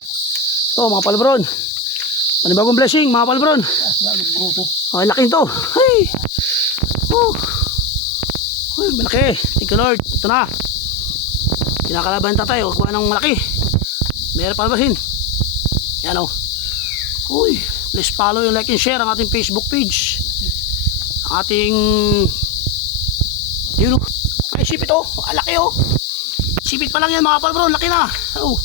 Ito mga palabron. Panibagong blessing mga palabron. Ay, laking to. Ay. Oh. Ay, malaki. Thank you Lord. Ito na. Kinakalaban tatay. O, kuha ng malaki. Mayroon palabasin. Yan o. Uy. Please follow yung like and share ang ating Facebook page. Ang ating yun o. Ay, sipit o. Laki o. Sipit pa lang yan mga palabron. Laki na. Oh.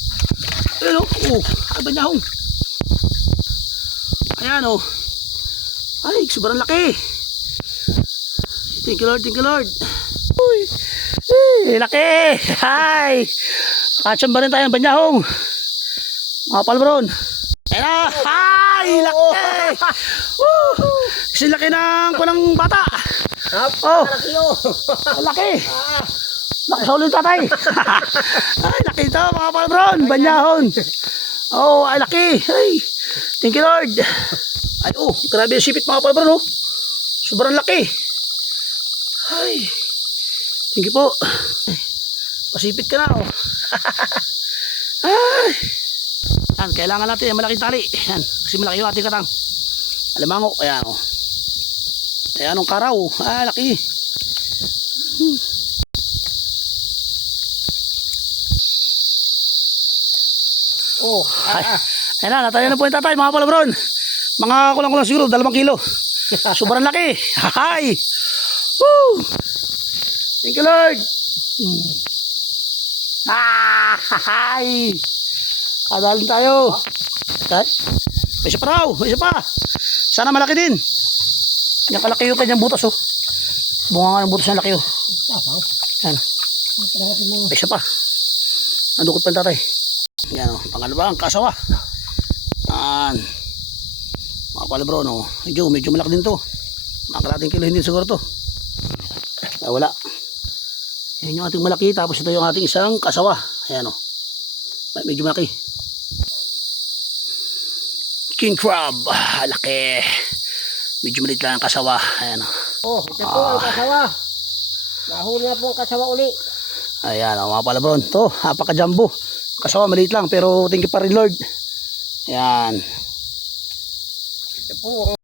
Ayun o. Oh. Banyahong. Ayan o. Ay, sobrang laki. Thank you Lord, thank you Lord. Uy. Ay, laki. Ay. Katsamba rin tayo ng banyahong. Mga palabron. Ayan na. Ay, laki. Kasi laki ng kunang bata. Oh, laki. Laki sa ulo tatay. Ay, laki ito mga palabron. Banyahon. Oh, ay laki. Ay, thank you Lord. Ay, oh, grabe yung sipit mga palabron. Oh. Sobrang laki. Ay, thank you po. Ay, pasipit ka na. Oh. Ay. Yan, kailangan natin yung malaking tali. Yan, kasi malaki yung ating katang. Alimango, ayan o. Ayan ang karaw. Ah, laki. Oh, ayan na, natayo na po yung tatay mga palabron. Mga kulang-kulang siguro, 2 kilo. Sobrang laki. Hay. Woo. Thank you Lord. Ah, hay. Kadalin tayo. Okay. May isa pa raw, may isa pa. Sana malaki din. Yan kalaki yung kanyang butas oh. Bunga nga ng butas na laki oh. Yan. May isa pa. Nandukot pa yung tatay. Yan oh, pangalawa ang kasawa. Yan. Mga palabron oh. Medyo malaki din to. Mga kalating kilo hindi siguro to. Ah, wala. Yan yung ating malaki. Tapos ito yung ating isang kasawa. Ayan oh. Medyo malaki. King crab. Ah, laki. Medyo maliit lang ang kasawa. Ayan oh. Ito po ang kasawa. Nahuli na po ang kasawa uli. Ayan o mga palabron. Ito, napaka-jumbo. Kasawa maliit lang pero thank you pa rin Lord. Ayan. Ito po